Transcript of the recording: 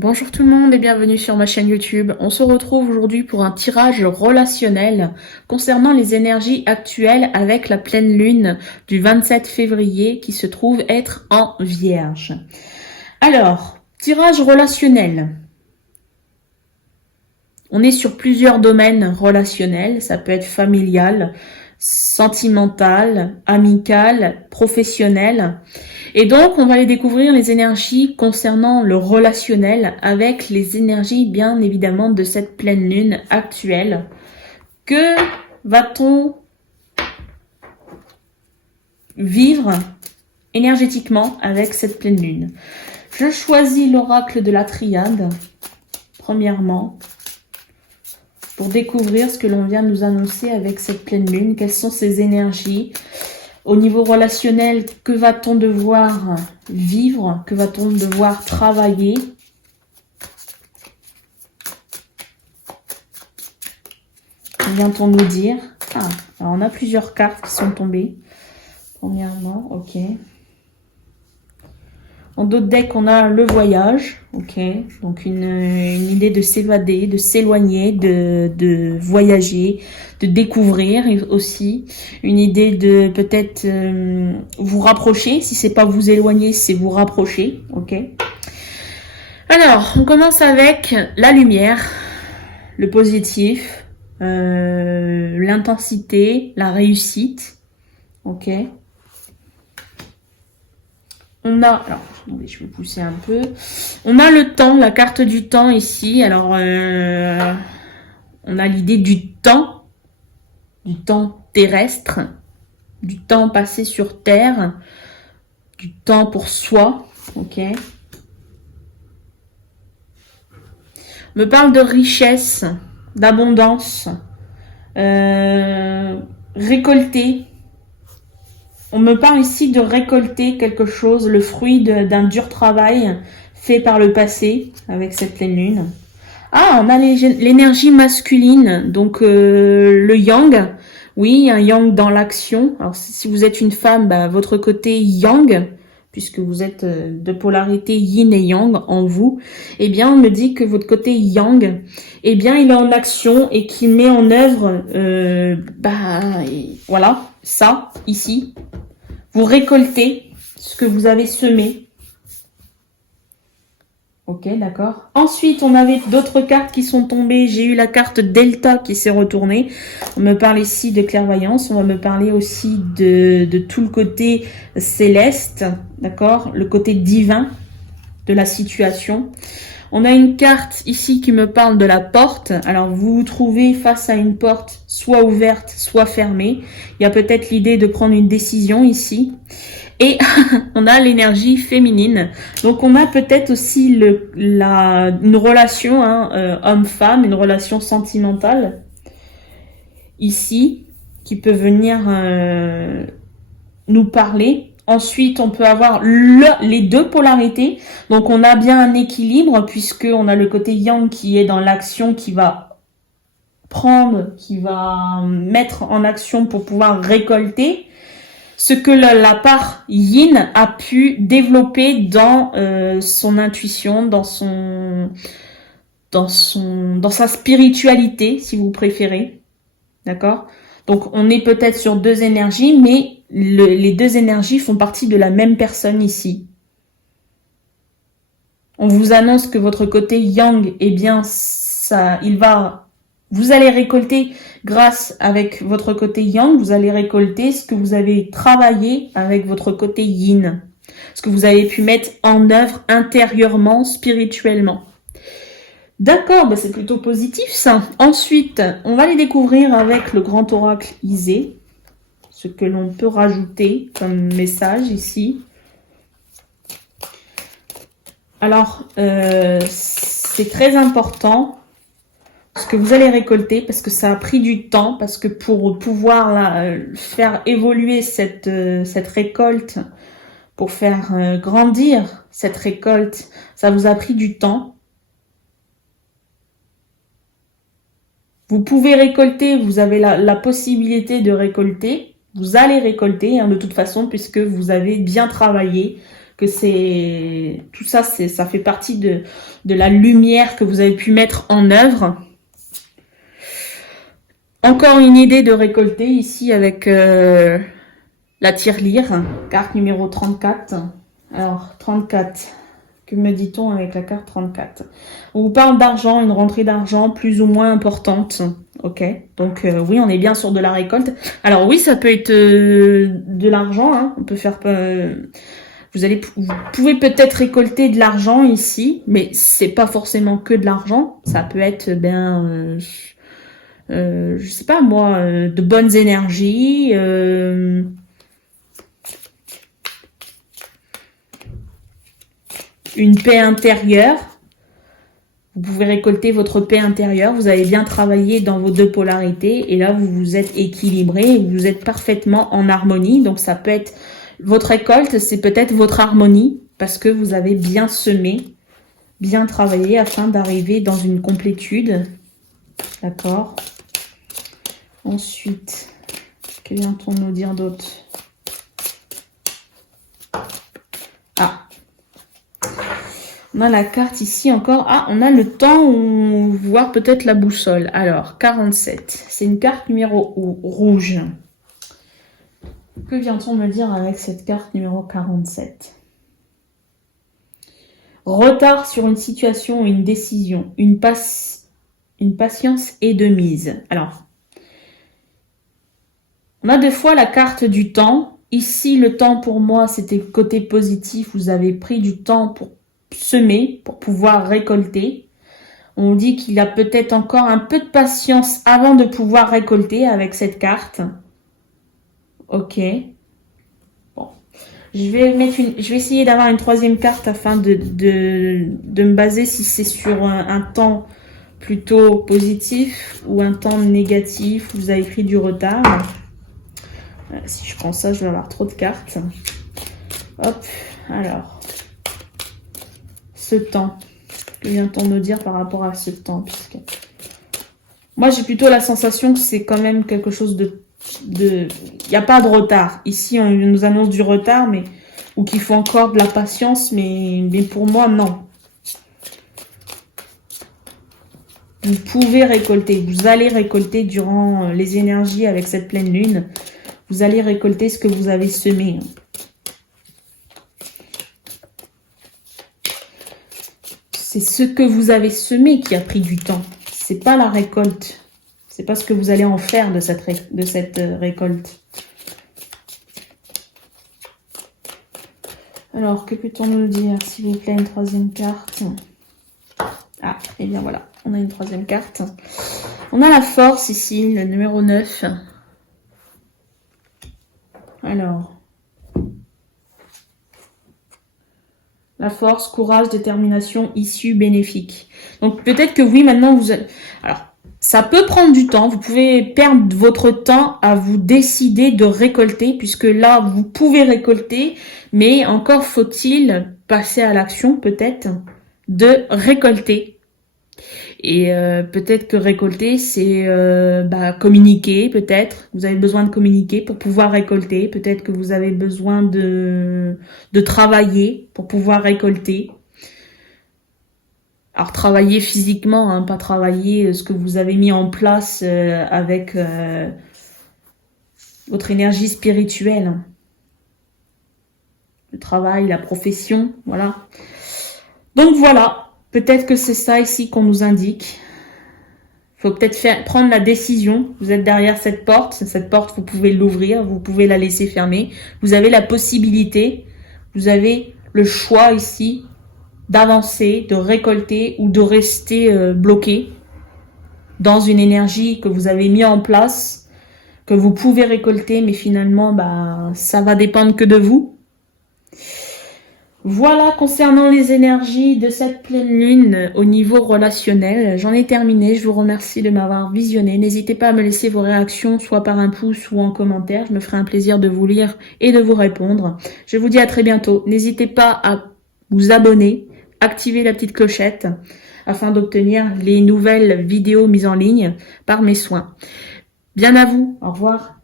Bonjour tout le monde et bienvenue sur ma chaîne YouTube. On se retrouve aujourd'hui pour un tirage relationnel concernant les énergies actuelles avec la pleine lune du 27 février qui se trouve être en Vierge. Alors, tirage relationnel. On est sur plusieurs domaines relationnels, ça peut être familial, sentimental, amical, professionnel. Et donc, on va aller découvrir les énergies concernant le relationnel avec les énergies, bien évidemment, de cette pleine lune actuelle. Que va-t-on vivre énergétiquement avec cette pleine lune? Je choisis l'oracle de la triade, premièrement, pour découvrir ce que l'on vient nous annoncer avec cette pleine lune. Quelles sont ces énergies? Au niveau relationnel, que va-t-on devoir vivre? Que va-t-on devoir travailler? Que vient-on nous dire? Ah, alors on a plusieurs cartes qui sont tombées. Premièrement, ok. En d'autres decks, on a le voyage, ok. Donc une idée de s'évader, de s'éloigner, de voyager, de découvrir aussi. Une idée de peut-être vous rapprocher. Si c'est pas vous éloigner, c'est vous rapprocher, ok. Alors, on commence avec la lumière, le positif, l'intensité, la réussite, ok. On a, alors, attendez, je vais pousser un peu. On a le temps, la carte du temps ici. Alors, on a l'idée du temps terrestre, du temps passé sur Terre, du temps pour soi, ok. On me parle de richesse, d'abondance, récolter. On me parle ici de récolter quelque chose, le fruit d'un dur travail fait par le passé avec cette pleine lune. Ah, on a l'énergie masculine, donc le yang. Oui, un yang dans l'action. Alors si vous êtes une femme, bah, votre côté yang, puisque vous êtes de polarité yin et yang en vous, eh bien on me dit que votre côté yang, eh bien il est en action et qu'il met en œuvre, voilà, ça, ici. Vous récoltez ce que vous avez semé. Ok, d'accord. Ensuite, on avait d'autres cartes qui sont tombées. J'ai eu la carte Delta qui s'est retournée. On me parle ici de clairvoyance. On va me parler aussi de tout le côté céleste, d'accord, le côté divin de la situation. On a une carte ici qui me parle de la porte. Alors, vous vous trouvez face à une porte soit ouverte, soit fermée. Il y a peut-être l'idée de prendre une décision ici. Et on a l'énergie féminine. Donc, on a peut-être aussi une relation homme-femme, une relation sentimentale ici qui peut venir nous parler. Ensuite, on peut avoir les deux polarités. Donc, on a bien un équilibre puisqu'on a le côté yang qui est dans l'action, qui va prendre, qui va mettre en action pour pouvoir récolter ce que la part yin a pu développer dans son intuition, dans sa spiritualité, si vous préférez. D'accord? Donc, on est peut-être sur deux énergies, mais les deux énergies font partie de la même personne ici. On vous annonce que votre côté yang, eh bien, vous allez récolter grâce avec votre côté yang, vous allez récolter ce que vous avez travaillé avec votre côté yin. Ce que vous avez pu mettre en œuvre intérieurement, spirituellement. D'accord, bah c'est plutôt positif ça. Ensuite, on va les découvrir avec le grand oracle Isée. Ce que l'on peut rajouter comme message ici. Alors, c'est très important ce que vous allez récolter parce que ça a pris du temps, parce que pour pouvoir faire évoluer cette récolte, pour faire grandir cette récolte, ça vous a pris du temps. Vous pouvez récolter, vous avez la possibilité de récolter. Vous allez récolter de toute façon puisque vous avez bien travaillé, que c'est tout ça, ça fait partie de la lumière que vous avez pu mettre en œuvre. Encore une idée de récolter ici avec la tirelire, carte numéro 34. Alors, 34, que me dit-on avec la carte 34? On vous parle d'argent, une rentrée d'argent plus ou moins importante. Ok, donc oui, on est bien sur de la récolte. Alors oui, ça peut être de l'argent, hein. On peut faire... vous pouvez peut-être récolter de l'argent ici, mais c'est pas forcément que de l'argent. Ça peut être, je sais pas moi, de bonnes énergies, une paix intérieure. Vous pouvez récolter votre paix intérieure. Vous avez bien travaillé dans vos deux polarités et là vous vous êtes équilibré, vous êtes parfaitement en harmonie. Donc ça peut être votre récolte, c'est peut-être votre harmonie parce que vous avez bien semé, bien travaillé afin d'arriver dans une complétude. D'accord. Ensuite, que vient-on nous dire d'autre? Ah, on a la carte ici encore. Ah, on a le temps, voire peut-être la boussole. Alors, 47. C'est une carte numéro rouge. Que vient-on me dire avec cette carte numéro 47? Retard sur une situation ou une décision. Une patience est de mise. Alors, on a deux fois la carte du temps. Ici, le temps pour moi, c'était le côté positif. Vous avez pris du temps pour semer, pour pouvoir récolter. On dit qu'il y a peut-être encore un peu de patience avant de pouvoir récolter avec cette carte. Ok. Bon. Je vais essayer d'avoir une troisième carte afin de me baser si c'est sur un temps plutôt positif ou un temps négatif. Vous avez pris du retard. Si je prends ça, je vais avoir trop de cartes. Hop, alors. Ce temps. Que vient-on nous dire par rapport à ce temps, puisque... Moi, j'ai plutôt la sensation que c'est quand même quelque chose de... Il n'y a pas de retard. Ici, on nous annonce du retard, mais ou qu'il faut encore de la patience, mais pour moi, non. Vous pouvez récolter. Vous allez récolter durant les énergies avec cette pleine lune. Vous allez récolter ce que vous avez semé. C'est ce que vous avez semé qui a pris du temps. C'est pas la récolte. C'est pas ce que vous allez en faire de cette récolte. Alors, que peut-on nous dire, s'il vous plaît, une troisième carte? Ah, et bien voilà, on a une troisième carte. On a la force ici, le numéro 9. Alors, la force, courage, détermination, issue bénéfique. Donc peut-être que oui, maintenant vous... Alors, ça peut prendre du temps. Vous pouvez perdre votre temps à vous décider de récolter, puisque là, vous pouvez récolter, mais encore faut-il passer à l'action, peut-être, de récolter. Et peut-être que récolter, c'est communiquer, peut-être. Vous avez besoin de communiquer pour pouvoir récolter. Peut-être que vous avez besoin de travailler pour pouvoir récolter. Alors, travailler physiquement, hein, pas travailler ce que vous avez mis en place avec votre énergie spirituelle. Le travail, la profession, voilà. Donc, voilà. Peut-être que c'est ça ici qu'on nous indique. Il faut peut-être prendre la décision. Vous êtes derrière cette porte. Cette porte, vous pouvez l'ouvrir. Vous pouvez la laisser fermer. Vous avez la possibilité. Vous avez le choix ici d'avancer, de récolter ou de rester bloqué dans une énergie que vous avez mis en place, que vous pouvez récolter, mais finalement, ça va dépendre que de vous. Voilà, concernant les énergies de cette pleine lune au niveau relationnel, j'en ai terminé. Je vous remercie de m'avoir visionné. N'hésitez pas à me laisser vos réactions, soit par un pouce ou en commentaire. Je me ferai un plaisir de vous lire et de vous répondre. Je vous dis à très bientôt. N'hésitez pas à vous abonner, activer la petite clochette afin d'obtenir les nouvelles vidéos mises en ligne par mes soins. Bien à vous. Au revoir.